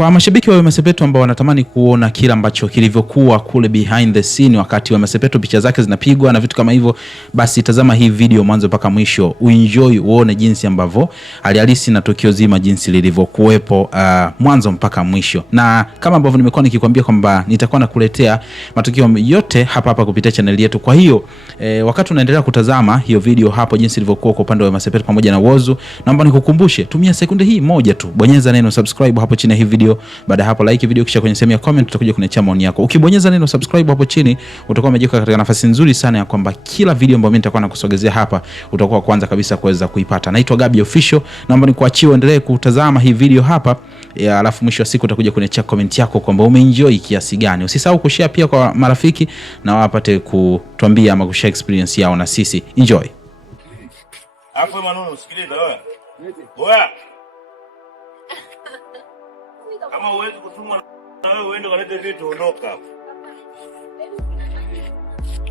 Kwa mashabiki wa Wema Sepetu ambao wanatamani kuona kila ambacho kilivyokuwa kule behind the scene wakati Wema Sepetu picha zake zinapigwa na vitu kama hivyo, basi tazama hii video mwanzo mpaka mwisho, uenjoy uone jinsi ambavyo alihalisi na tukio zima jinsi lilivyokuepo mwanzo mpaka mwisho. Na kama ambavyo nimekuwa nikikwambia kwamba nitakuwa nakuletea matukio yote hapa kupitia channel yetu. Kwa hiyo wakati unaendelea kutazama hiyo video hapo jinsi ilivyokuwa kwa upande wa Wema Sepetu pamoja na Whozu, naomba nikukumbushe tumia sekunde hii moja tu, bonyeza neno subscribe hapo chini ya hii video. Baada hapo like video, kisha kwenye sehemu ya comment utakuja kuniachia maoni yako. Ukibonyeza neno subscribe hapo chini utakuwa umejiweka katika nafasi nzuri sana ya kwamba kila video ambayo mimi nitakuwa nakusogezea hapa utakuwa kwanza kabisa kuweza kuipata. Naitwa Gabi Official. Naomba nikuachie uendelee kutazama hii video hapa, alafu mwisho wa siku utakuja kuniachia comment yako kwamba umeenjoy kiasi gani. Usisahau kushare pia kwa marafiki na wapate kutuambia ama kushare experience yao na sisi. Enjoy. Hapo maneno usikilize wewe. Oya. Kama uwezi kutumwa na wewe uende kalete vitu ondoka hapo.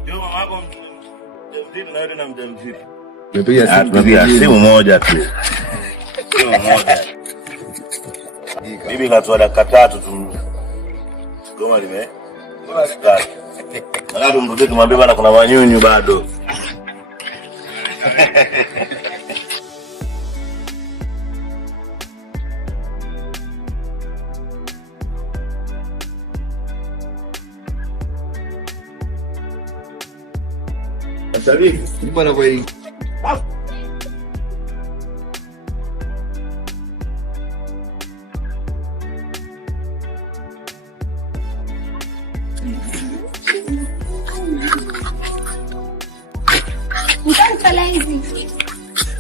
Ndio mama yako mzima na wewe na mzima. Tunapiga simu moja tu. Simu moja. Bibi katoa dakika 3 tu. Goma lime. Bado mrudi tumwambie bana kuna manyunyu bado. Sabi, iba na kweli. Mtaka hivi.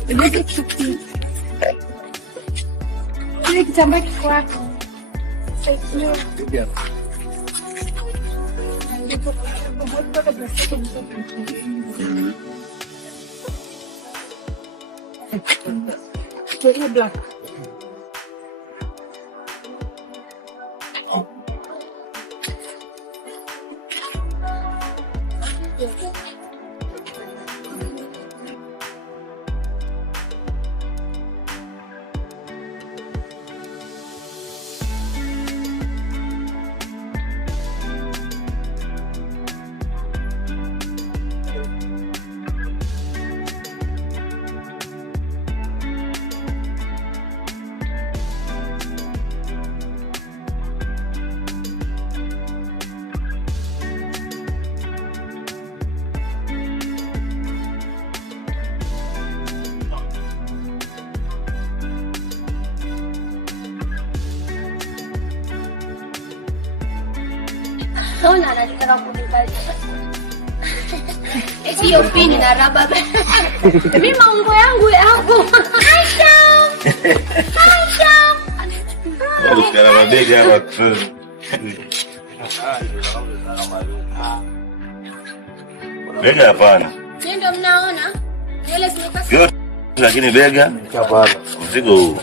Ndio kitu. Ile kitambaa kiko hapo. Black. Ona anataka kunikalisha. Eti hiyo pini na raba. Mimi maungo yangu hapo. Aisha. Aisha. Usikala mabegi hapa. Bega hapana. Ndio mnaona? Nywele zimekasa. Lakini bega hapana. Mzigo huu.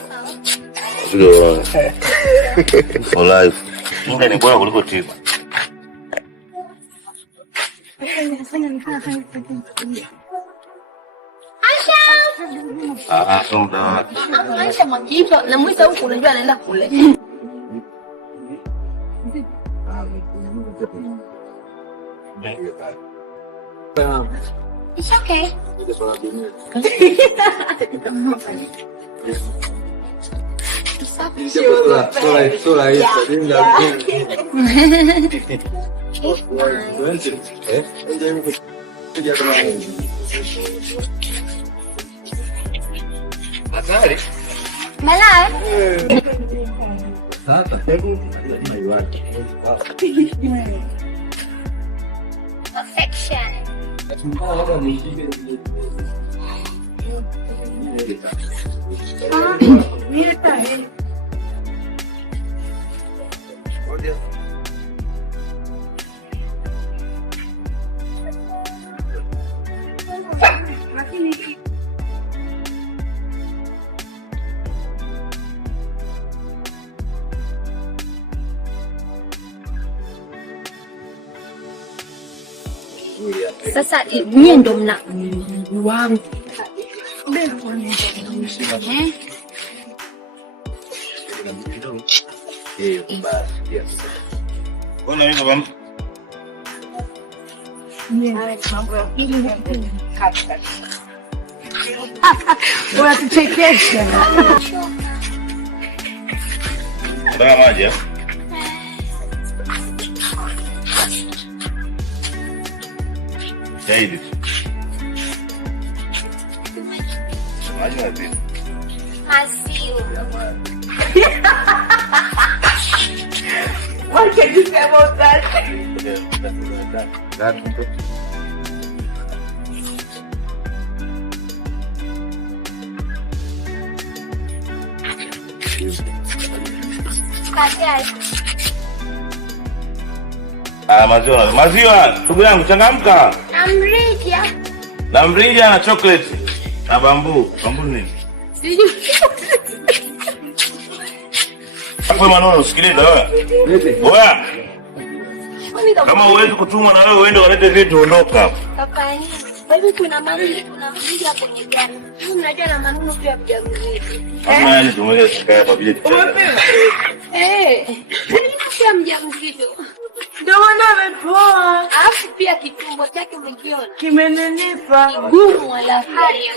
Mzigo. For life. Ndio ni bora kuliko tiba. Aisha makipa na mwita huko unajua anaenda kule. It's okay. Sasa nyie ndo mna wangu. Yes. Mbona hizo bwana? Unatuchekesha. Ndio maji. Zaidi. Maji wapi? Maziwa. What can you say about that? Maziwa, ndugu yangu changamka. Na mrija na chocolate na bambu. Bambu nini? Sijui. Hapo maneno usikilize wewe. Oya. Kama huwezi kutumwa na wewe uende walete vitu ondoka hapo. Kafanya. Wewe kuna maneno kuna mrija kwenye gari. Unajua na maneno pia mjamzito. Kama yani tumweleze kaya kwa vile. Pia mjamzito. Ndio maana amepoa. Alafu pia kitumbo chake umekiona. Kimenenepa. Gumu wala haya.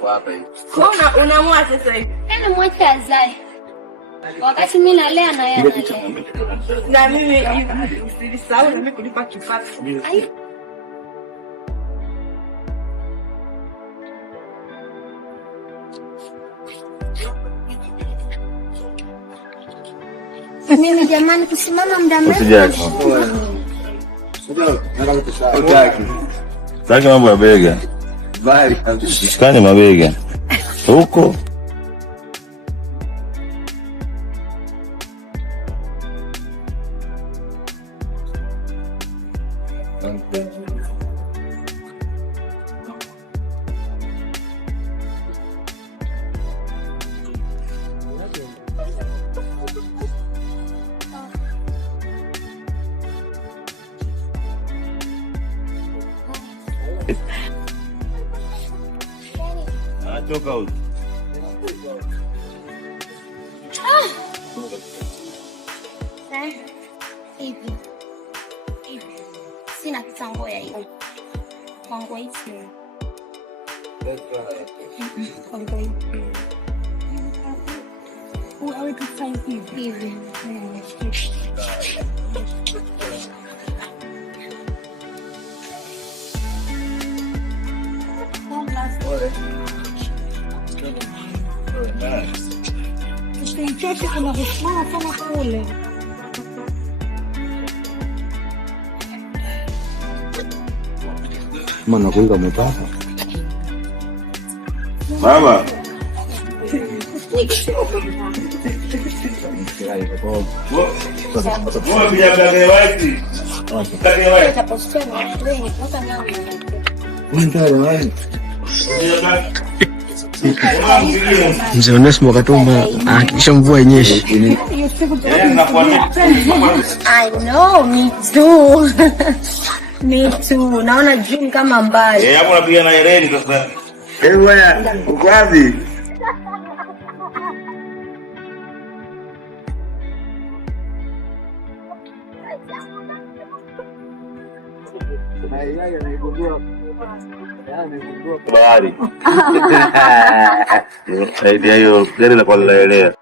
Kwa hapa hivi. Mbona unamua sasa hivi? Tena mwache azae. Wakati mimi nalea na yeye analea. Na mimi usilisahau na mimi kulipa kipato. Mimi jamani kusimama muda mrefu. Sasa mambo ya bega. Bali kabisa. Mabega. Huko. Anachoka huyu. Hivi. Sina kitango ya hiyo. Kwangu hizi. Kwangu hizi. Uwe tusaidia hivi. Usichoke kuna kusimama sana kule. Mana kuiga umepata? Baba. Wewe pia bega wapi? Bega wapi? Tapostea na wewe ni pata nyama. Mzee Onesmo Katumba hakikisha mvua inyeshi. I know, me too. Me too. Naona June kama mbali. Hapo unapiga na Irene sasa. Bwana, uko wapi? Bahari. Idea hiyo gari la kwa laelea.